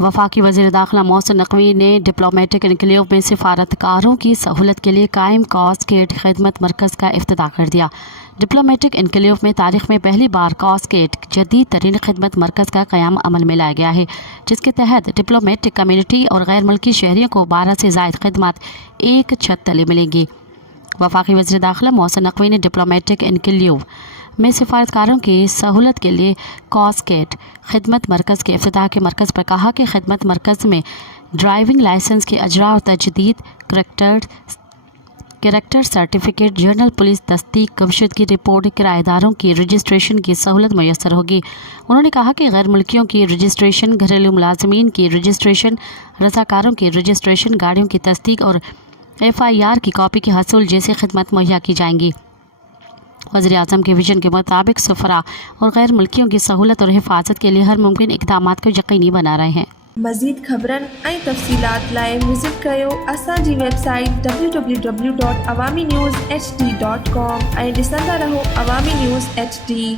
वफाकी वज़ीर दाखिला मोहसिन नकवी ने डिप्लोमेटिक इनक्लेव में सिफारतकारों की सहूलत के लिए कायम कॉस्गेट खिदमत मरकज़ का इफ्तिताह कर दिया। डिप्लोमेटिक इनक्लेव में तारीख में पहली बार कॉस्गेट जदीद तरीन खिदमत मरकज़ का क़याम अमल में लाया गया है, जिसके तहत डिप्लोमेटिक कम्यूनिटी और गैर मुल्की शहरियों को 12 से ज़ायद खिदमत एक छत तले मिलेंगी। वफाकी वज़ीर दाखिला मोहसिन नकवी ने डिप्लोमेटिक इनक्लेव में सिफारतकारों की सहूलत के लिए कॉस्गेट खिदमत मरकज़ के इफ्तिताह के मरकज़ पर कहा कि खिदमत मरकज़ में ड्राइविंग लाइसेंस के अजरा और तजदीद, कैरेक्टर सर्टिफिकेट, जर्नल पुलिस तस्दीक, गुमशुदगी रिपोर्ट, किराएदारों की रजिस्ट्रेशन की सहूलत मैसर होगी। उन्होंने कहा कि गैर मुल्कियों की रजिस्ट्रेशन, घरेलू मुलाजमीन की रजिस्ट्रेशन, रज़ाकारों की रजिस्ट्रेशन, गाड़ियों की तस्दीक और FIR की कॉपी के हसूल जैसी खिदमत मुहैया की जाएंगी। वज़ीर आज़म के विजन के मुताबिक सफ़रा और गैर मुल्कियों की सहूलत और हिफाजत के लिए हर मुमकिन इक़दामात को यकीनी बना रहे हैं। मज़ीद ख़बरन ऐं तफ़सीलात लाइ विज़िट कयो असांजी वेबसाइट www.awamiNewsHD.com ऐं ॾिसंदा रहो अवामी न्यूज़ HD।